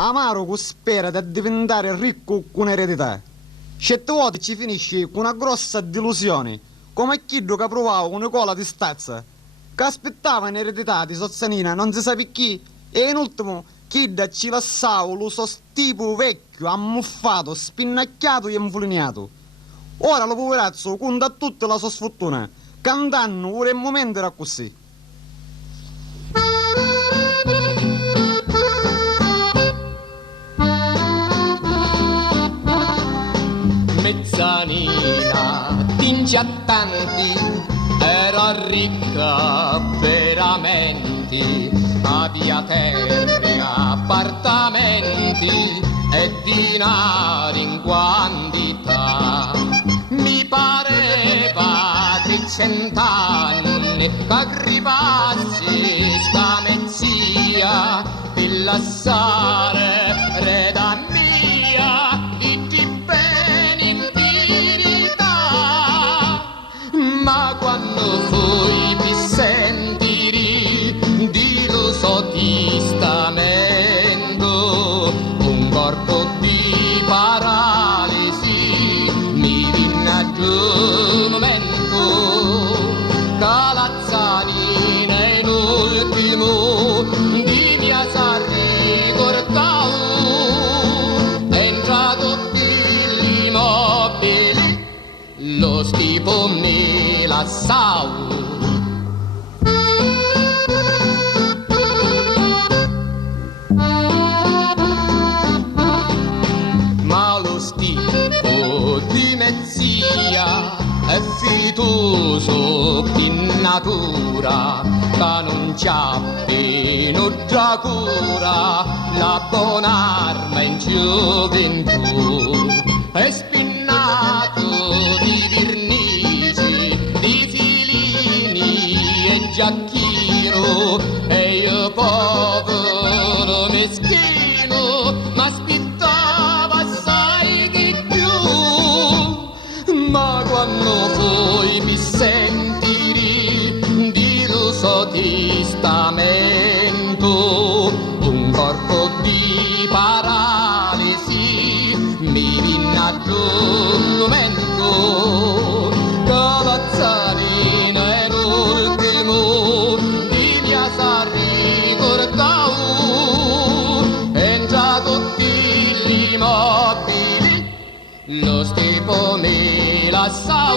Amaro che spera di diventare ricco con eredità. Certe volte ci finisce con una grossa delusione, come chi che provava con Nicola di Stazza, che aspettava in eredità di Sozzanina non si sa chi, e in ultimo chi ci lasciava lo sostipo vecchio, ammuffato, spinnacchiato e infulinato. Ora lo poverazzo conta tutta la sua sfortuna, cantando ora in momento era così. Mezzanina, tingiattanti, era ricca veramente, aveva terre, appartamenti e dinari in quantità. Mi pareva 300 anni che arrivassi sta mezzia e lasciare reda mia e ti bene in verità. Ma quando fui mi sentiri di lo so testamento, un corpo di paralisi mi vinna giù momento, calazzanina in ultimo di mia sarri cortau, è entrato dell'immobile, lo stipo me la sau. Ma lo stipo di mezzia è fitoso in natura, che non c'ha pieno già cura la buona arma in gioventù. È spinnato di vernici, di filini e giacchino, e io povero meschino m'aspettava assai di più. Ma quando poi mi sentiri di lo so testamento, un corpo di paralisi mi vinna giovamento, calazzanina è l'ultimo di mia sarri cortau, entrato di immobili, lo stipo me la sau.